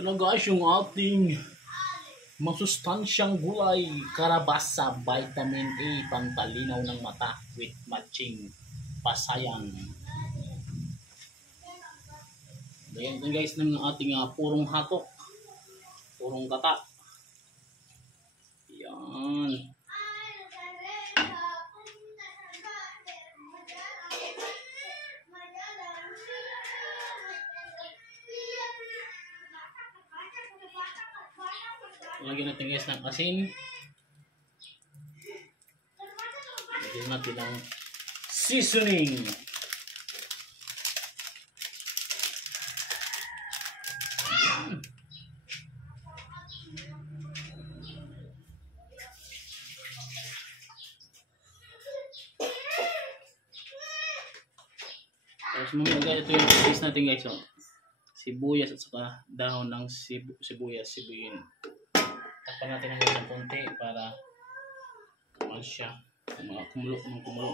Ito na guys yung ating masustansyang gulay, karabasa, vitamin A, pampalinaw ng mata with matching pasayan. Ayan din guys ng ating purong hatok, purong gata. Yan. Lagyan natin guys ng asin. Lagyan natin ng seasoning. Tapos mga guys, ito yung paste natin guys. So, sibuyas at saka dahon ng sibuyas, sibuyin. Takpan natin ng isang konti para kumal siya. Kumulo ng kumulo.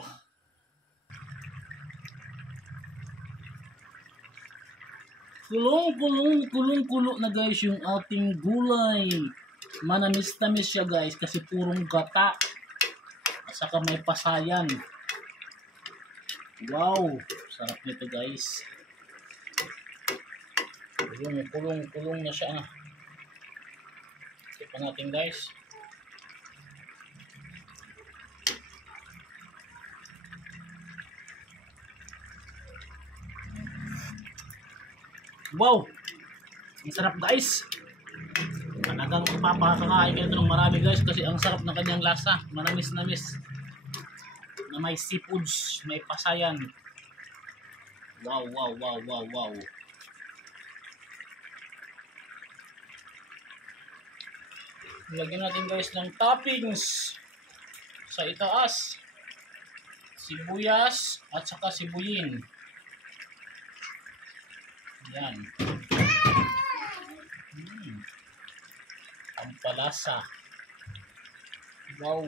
Kulong na guys yung ating gulay. Manamis-tamis siya guys kasi purong gata. At saka may pasayan. Wow! Sarap nito guys. Yung kulong na siya. Tipan natin guys. Wow! Ang sarap guys. Talagang papakakain ito ng marami guys kasi ang sarap ng kanyang lasa. Manamis-namis. Na may seafoods, may pasayan. Wow. Lagyan natin guys ng toppings sa itaas. Sibuyas at saka sibuyin. Yan. Ang palasa. Wow.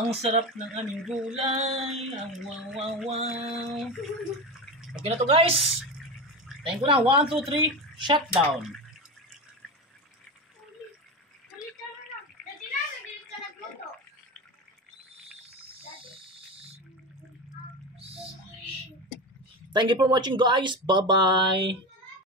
Ang sarap ng aming gulay. Wow. Okay na to guys. Tayin ko na. 1, 2, 3. Shutdown. Thank you for watching guys. Bye-bye.